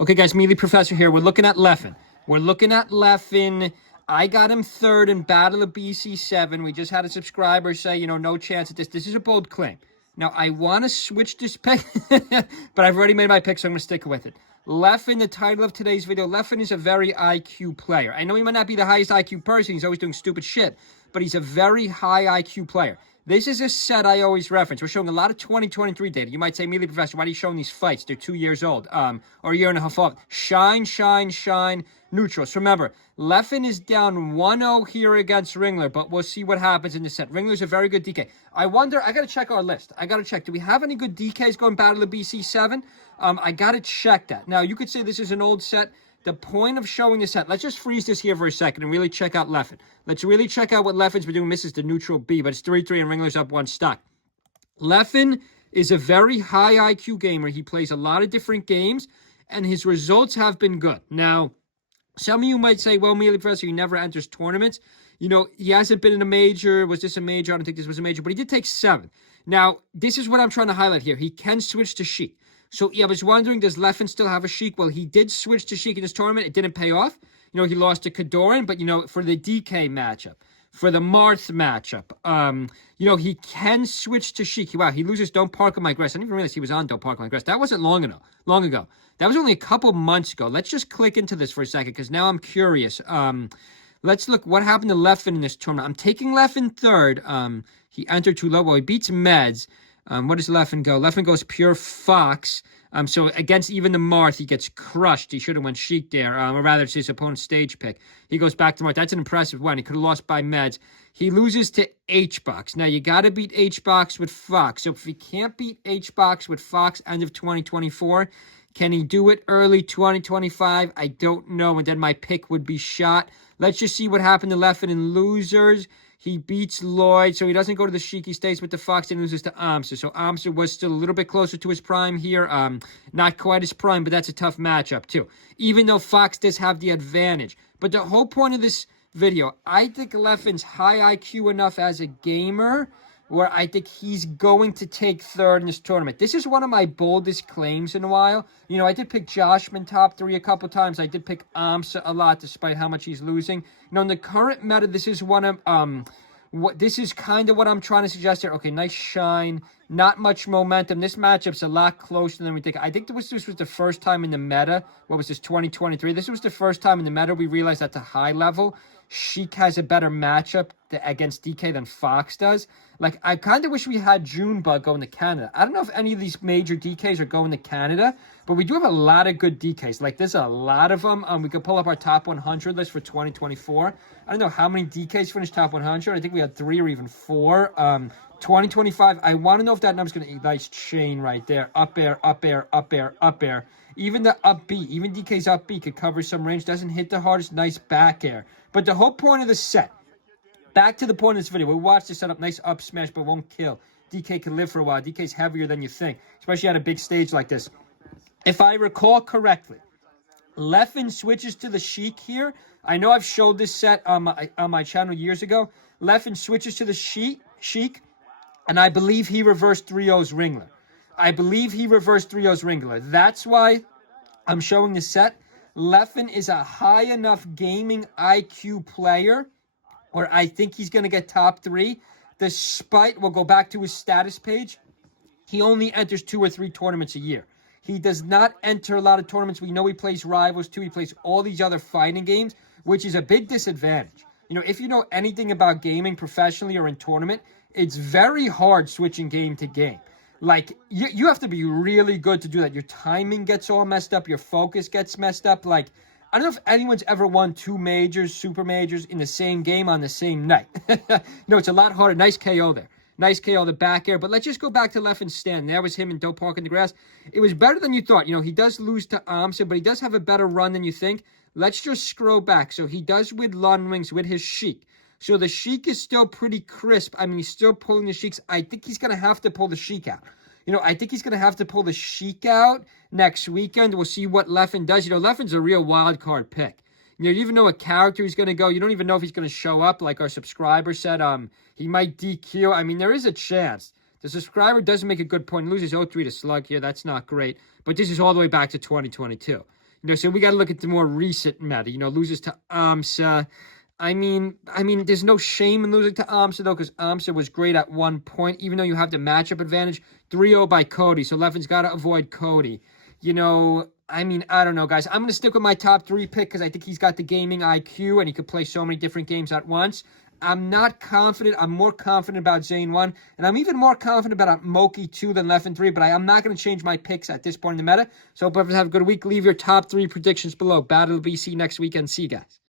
Okay, guys, Mealy Professor here. We're looking at Leffen. I got him third in Battle of BC7. We just had a subscriber say, no chance at this. This is a bold claim. Now, I want to switch this pick, but I've already made my pick, so I'm going to stick with it. Leffen, the title of today's video, Leffen is a very IQ player. I know he might not be the highest IQ person. He's always doing stupid shit, but he's a very high IQ player. This is a set I always reference. We're showing a lot of 2023 data. You might say, Mealy Professor, why are you showing these fights? They're 2 years old, or a year and a half old. Shine, shine, shine, neutral. So remember, Leffen is down 1-0 here against Ringler, but we'll see what happens in this set. Ringler's a very good DK. I wonder, I got to check our list. I got to check. Do we have any good DKs going Battle of BC7? I got to check that. Now, you could say this is an old set. The point of showing this set, let's just freeze this here for a second and really check out Leffen. Let's really check out what Leffen's been doing. This is the neutral B, but it's 3-3 and Ringler's up 1 stock. Leffen is a very high IQ gamer. He plays a lot of different games, and his results have been good. Now, some of you might say, well, Mealy Professor, he never enters tournaments. He hasn't been in a major. Was this a major? I don't think this was a major, but he did take 7th. Now, this is what I'm trying to highlight here. He can switch to Sheik. So, I was wondering, does Leffen still have a Sheik? Well, he did switch to Sheik in this tournament. It didn't pay off. He lost to Kadoran, but, for the DK matchup, for the Marth matchup, he can switch to Sheik. Wow, he loses Don't Park on My Grass. I didn't even realize he was on Don't Park on My Grass. That wasn't long ago. That was only a couple months ago. Let's just click into this for a second, because now I'm curious. Let's look what happened to Leffen in this tournament. I'm taking Leffen third. He entered too low. Well, he beats Meds. What does Leffen go? Leffen goes pure Fox. So against even the Marth, he gets crushed. He should have went Sheik there, or rather, it's his opponent's stage pick. He goes back to Marth. That's an impressive one. He could have lost by Meds. He loses to H-Box. Now, you got to beat H-Box with Fox. So if he can't beat H-Box with Fox end of 2024, can he do it early 2025? I don't know. And then my pick would be shot. Let's just see what happened to Leffen in losers. He beats Lloyd, so he doesn't go to the Sheik. He stays with the Fox and loses to Amsa. So Amsa was still a little bit closer to his prime here. Not quite his prime, but that's a tough matchup too. Even though Fox does have the advantage. But the whole point of this video, I think Leffen's high IQ enough as a gamer where I think he's going to take third in this tournament. This is one of my boldest claims in a while. I did pick Joshman top 3 a couple times. I did pick Amsa a lot, despite how much he's losing. In the current meta, this is one of this is kind of what I'm trying to suggest here. Okay, nice shine. Not much momentum. This matchup's a lot closer than we think. I think this was the first time in the meta. What was this, 2023? This was the first time in the meta we realized at the high level, Sheik has a better matchup against DK than Fox does. I kind of wish we had Junebug going to Canada. I don't know if any of these major DKs are going to Canada, but we do have a lot of good DKs. There's a lot of them. We could pull up our top 100 list for 2024. I don't know how many DKs finished top 100. I think we had 3 or even 4. 2025, I want to know if that number's going to be a nice chain right there. Up air, up air, up air, up air. Even the up B, even DK's up B could cover some range. Doesn't hit the hardest. Nice back air. But the whole point of the set, back to the point of this video, we watched the setup. Nice up smash, but won't kill. DK can live for a while. DK's heavier than you think, especially on a big stage like this. If I recall correctly, Leffen switches to the Sheik here. I know I've showed this set on my channel years ago. Leffen switches to the Sheik, and I believe he reversed 3-0's Ringler. That's why I'm showing the set. Leffen is a high enough gaming IQ player where I think he's going to get top 3. Despite, we'll go back to his status page, he only enters 2 or 3 tournaments a year. He does not enter a lot of tournaments. We know he plays Rivals too. He plays all these other fighting games, which is a big disadvantage. If you know anything about gaming professionally or in tournament, it's very hard switching game to game. You have to be really good to do that. Your timing gets all messed up. Your focus gets messed up. I don't know if anyone's ever won 2 majors, super majors in the same game on the same night. It's a lot harder. Nice KO there. Nice KO, the back air. But let's just go back to Leffen's stand. That was him in Don't Park in the Grass. It was better than you thought. He does lose to Amsa, but he does have a better run than you think. Let's just scroll back. So he does with Lundwings with his Sheik. So the Sheik is still pretty crisp. He's still pulling the Sheiks. I think he's going to have to pull the Sheik out. I think he's going to have to pull the Sheik out next weekend. We'll see what Leffen does. Leffen's a real wild card pick. You even know what character he's going to go. You don't even know if he's going to show up. Like our subscriber said, he might DQ. There is a chance. The subscriber doesn't make a good point. He loses 0-3 to Slug here. That's not great. But this is all the way back to 2022. So we got to look at the more recent meta. Loses to AMSA. I mean, there's no shame in losing to AMSA, though, because AMSA was great at one point, even though you have the matchup advantage. 3-0 by Cody, so Leffen's got to avoid Cody. I don't know, guys. I'm going to stick with my top 3 pick because I think he's got the gaming IQ and he could play so many different games at once. I'm not confident. I'm more confident about Zane 1, and I'm even more confident about Moki 2 than Leffen 3, but I am not going to change my picks at this point in the meta. So hope everyone have a good week. Leave your top 3 predictions below. Battle BC next weekend. See you guys.